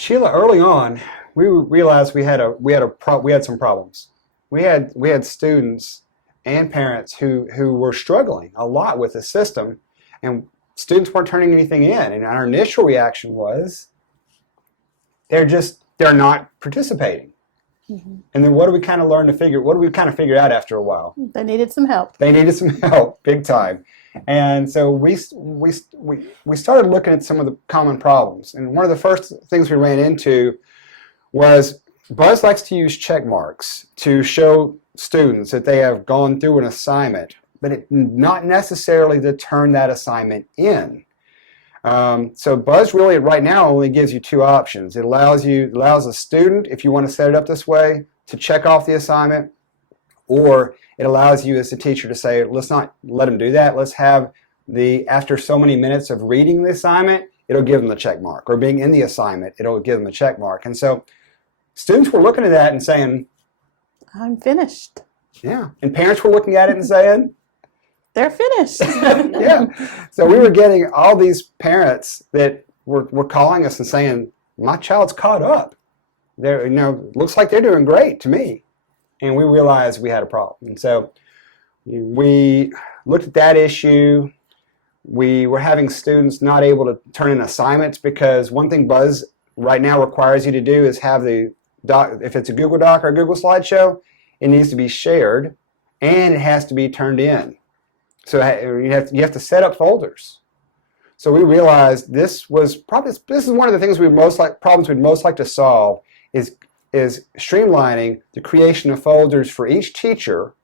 Sheila, early on, we realized we had some problems. We had students and parents who were struggling a lot with the system, and students weren't turning anything in. And our initial reaction was, they're not participating. Mm-hmm. And then what do we kind of figure out after a while? They needed some help. They needed some help, big time. And so we started looking at some of the common problems. And one of the first things we ran into was Buzz likes to use check marks to show students that they have gone through an assignment, but not necessarily to turn that assignment in. So Buzz really right now only gives you two options. It allows a student, if you want to set it up this way, to check off the assignment, or it allows you as a teacher to say, let's not let them do that. Let's have after so many minutes of reading the assignment, it'll give them the check mark, or being in the assignment, it'll give them a check mark. And so students were looking at that and saying, I'm finished. Yeah. And parents were looking at it and saying, they're finished. Yeah. So we were getting all these parents that were calling us and saying, my child's caught up. Looks like they're doing great to me. And we realized we had a problem. And so we looked at that issue. We were having students not able to turn in assignments because one thing Buzz right now requires you to do is have the doc, if it's a Google Doc or a Google slideshow, it needs to be shared and it has to be turned in. So you have to set up folders. So we realized this is one of the things problems we'd most like to solve is streamlining the creation of folders for each teacher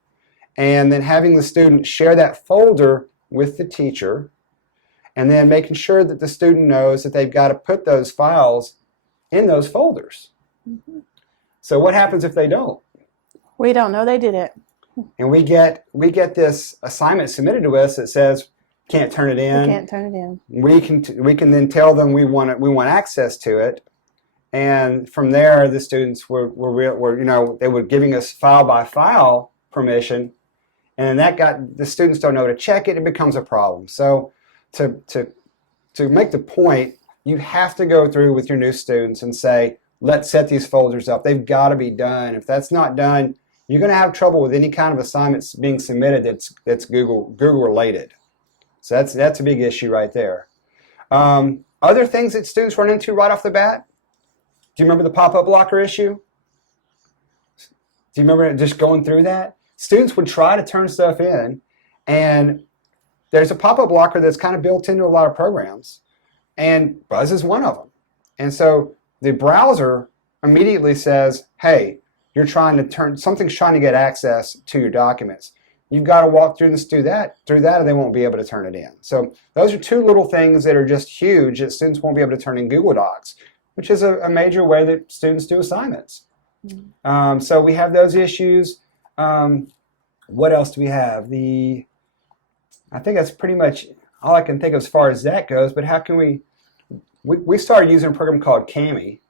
and then having the student share that folder with the teacher and then making sure that the student knows that they've got to put those files in those folders. Mm-hmm. So what happens if they don't? We don't know they did it. And we get this assignment submitted to us that says can't turn it in. We can't turn it in. We can then tell them we want access to it. And from there, the students were they were giving us file by file permission, and the students don't know to check it. It becomes a problem. So to make the point, you have to go through with your new students and say, let's set these folders up. They've got to be done. If that's not done, you're going to have trouble with any kind of assignments being submitted that's Google related. So that's a big issue right there. Other things that students run into right off the bat. Do you remember the pop-up blocker issue? Do you remember just going through that? Students would try to turn stuff in, and there's a pop-up blocker that's kind of built into a lot of programs, and Buzz is one of them. And so the browser immediately says, hey, something's trying to get access to your documents. You've got to walk through that, or they won't be able to turn it in. So those are two little things that are just huge that students won't be able to turn in Google Docs, which is a major way that students do assignments. Mm-hmm. So we have those issues. What else do we have? I think that's pretty much all I can think of as far as that goes, but how can we started using a program called Cami.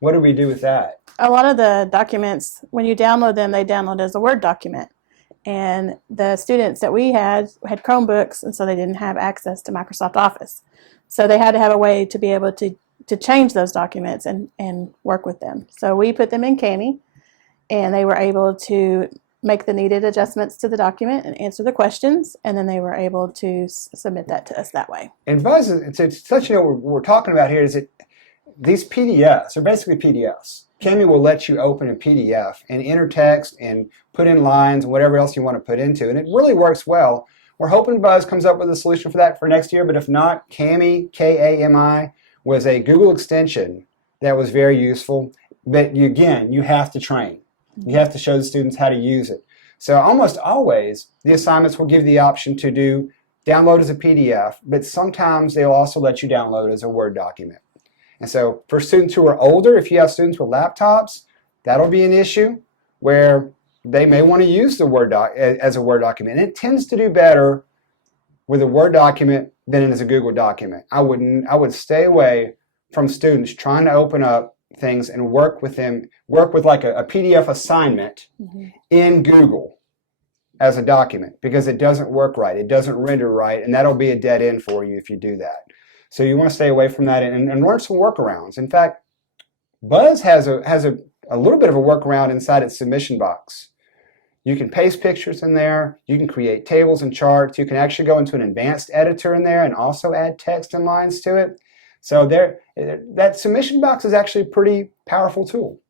What do we do with that? A lot of the documents, when you download them, they download as a Word document. And the students that we had Chromebooks, and so they didn't have access to Microsoft Office. So they had to have a way to be able to change those documents and work with them. So we put them in Cami, and they were able to make the needed adjustments to the document and answer the questions, and then they were able to submit that to us that way. And Buzz, it's such, what we're talking about here is that these PDFs are basically PDFs. Cami will let you open a PDF and enter text and put in lines and whatever else you want to put into, and it really works well. We're hoping Buzz comes up with a solution for that for next year, but if not, Cami, K-A-M-I, was a Google extension that was very useful, but you have to train. You have to show the students how to use it. So almost always, the assignments will give the option to download as a PDF, but sometimes they'll also let you download as a Word document. And so for students who are older, if you have students with laptops, that'll be an issue where they may want to use the Word doc as a Word document. And it tends to do better with a Word document than as a Google document. I would stay away from students trying to open up things and work with like a PDF assignment in Google as a document, because it doesn't work right. It doesn't render right, and that'll be a dead end for you if you do that. So you want to stay away from that and learn some workarounds. In fact, Buzz has a little bit of a workaround inside its submission box. You can paste pictures in there. You can create tables and charts. You can actually go into an advanced editor in there and also add text and lines to it. So that submission box is actually a pretty powerful tool.